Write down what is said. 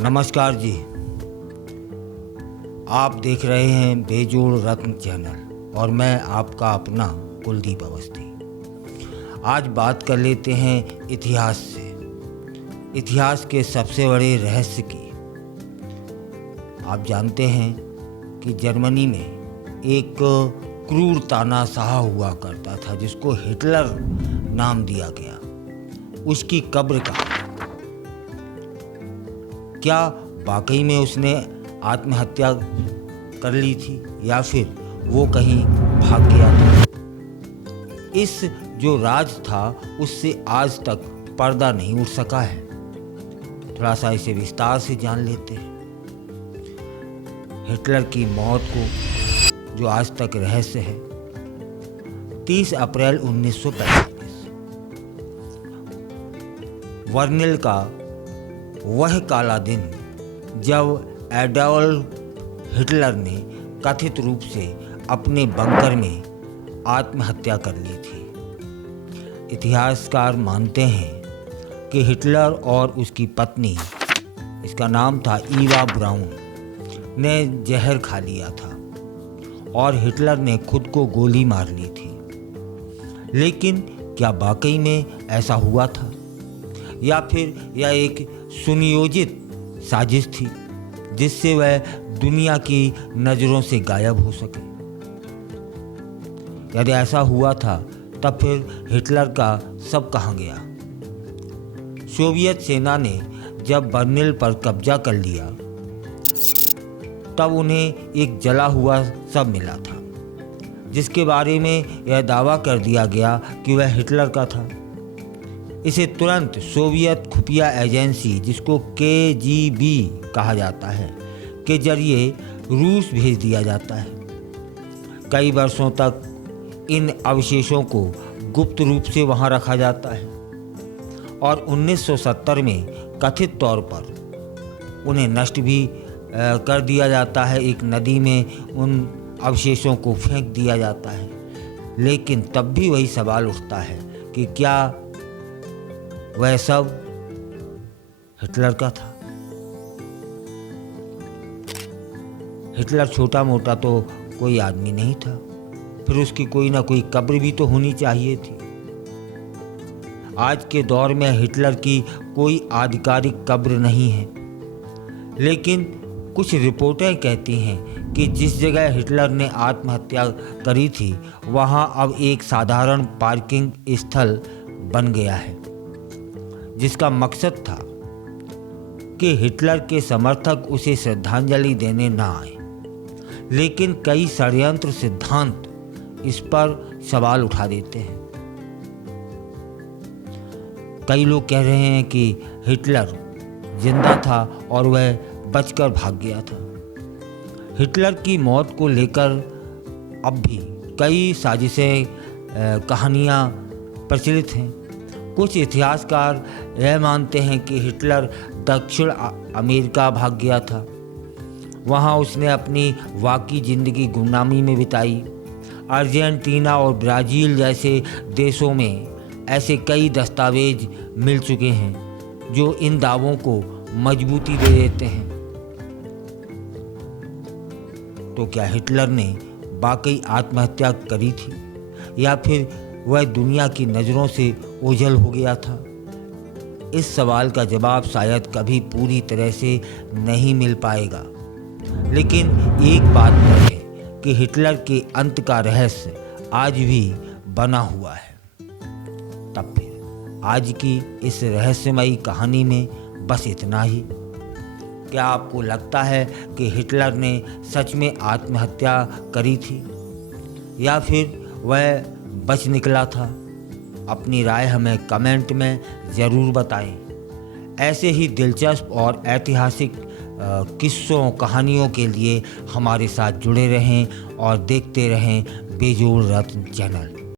नमस्कार जी। आप देख रहे हैं बेजोड़ रत्न चैनल और मैं आपका अपना कुलदीप अवस्थी। आज बात कर लेते हैं इतिहास से, इतिहास के सबसे बड़े रहस्य की। आप जानते हैं कि जर्मनी में एक क्रूर तानाशाह हुआ करता था जिसको हिटलर नाम दिया गया। उसकी कब्र का क्या वाकई में उसने आत्महत्या कर ली थी या फिर वो कहीं भाग गया था? इस जो राज था उससे आज तक पर्दा नहीं उठ सका है। थोड़ा सा इसे विस्तार से जान लेते हैं। हिटलर की मौत को जो आज तक रहस्य है, 30 अप्रैल 1945 वर्निल का वह काला दिन जब एडोल्फ हिटलर ने कथित रूप से अपने बंकर में आत्महत्या कर ली थी। इतिहासकार मानते हैं कि हिटलर और उसकी पत्नी, इसका नाम था ईवा ब्राउन, ने जहर खा लिया था और हिटलर ने खुद को गोली मार ली थी। लेकिन क्या वाकई में ऐसा हुआ था या फिर यह एक सुनियोजित साजिश थी जिससे वह दुनिया की नज़रों से गायब हो सके? यदि ऐसा हुआ था तब फिर हिटलर का सब कहाँ गया? सोवियत सेना ने जब बर्लिन पर कब्जा कर लिया तब उन्हें एक जला हुआ शव मिला था जिसके बारे में यह दावा कर दिया गया कि वह हिटलर का था। इसे तुरंत सोवियत खुफिया एजेंसी, जिसको KGB कहा जाता है, के जरिए रूस भेज दिया जाता है। कई वर्षों तक इन अवशेषों को गुप्त रूप से वहां रखा जाता है और 1970 में कथित तौर पर उन्हें नष्ट भी कर दिया जाता है। एक नदी में उन अवशेषों को फेंक दिया जाता है। लेकिन तब भी वही सवाल उठता है कि क्या वह सब हिटलर का था? हिटलर छोटा मोटा तो कोई आदमी नहीं था, फिर उसकी कोई ना कोई कब्र भी तो होनी चाहिए थी। आज के दौर में हिटलर की कोई आधिकारिक कब्र नहीं है, लेकिन कुछ रिपोर्टें कहती हैं कि जिस जगह हिटलर ने आत्महत्या करी थी वहां अब एक साधारण पार्किंग स्थल बन गया है, जिसका मकसद था कि हिटलर के समर्थक उसे श्रद्धांजलि देने ना आए। लेकिन कई षड्यंत्र सिद्धांत इस पर सवाल उठा देते हैं। कई लोग कह रहे हैं कि हिटलर जिंदा था और वह बचकर भाग गया था। हिटलर की मौत को लेकर अब भी कई साजिशें, कहानियां प्रचलित हैं। कुछ इतिहासकार यह मानते हैं कि हिटलर दक्षिण अमेरिका भाग गया था। वहां उसने अपनी वाकई ज़िंदगी गुमनामी में बिताई। अर्जेंटीना और ब्राज़ील जैसे देशों में ऐसे कई दस्तावेज मिल चुके हैं जो इन दावों को मजबूती दे देते हैं। तो क्या हिटलर ने वाकई आत्महत्या करी थी या फिर वह दुनिया की नज़रों से ओझल हो गया था? इस सवाल का जवाब शायद कभी पूरी तरह से नहीं मिल पाएगा। लेकिन एक बात तय है कि हिटलर के अंत का रहस्य आज भी बना हुआ है। तब फिर आज की इस रहस्यमयी कहानी में बस इतना ही। क्या आपको लगता है कि हिटलर ने सच में आत्महत्या करी थी या फिर वह बच निकला था? अपनी राय हमें कमेंट में ज़रूर बताएं। ऐसे ही दिलचस्प और ऐतिहासिक किस्सों, कहानियों के लिए हमारे साथ जुड़े रहें और देखते रहें बेजोड़ रत्न चैनल।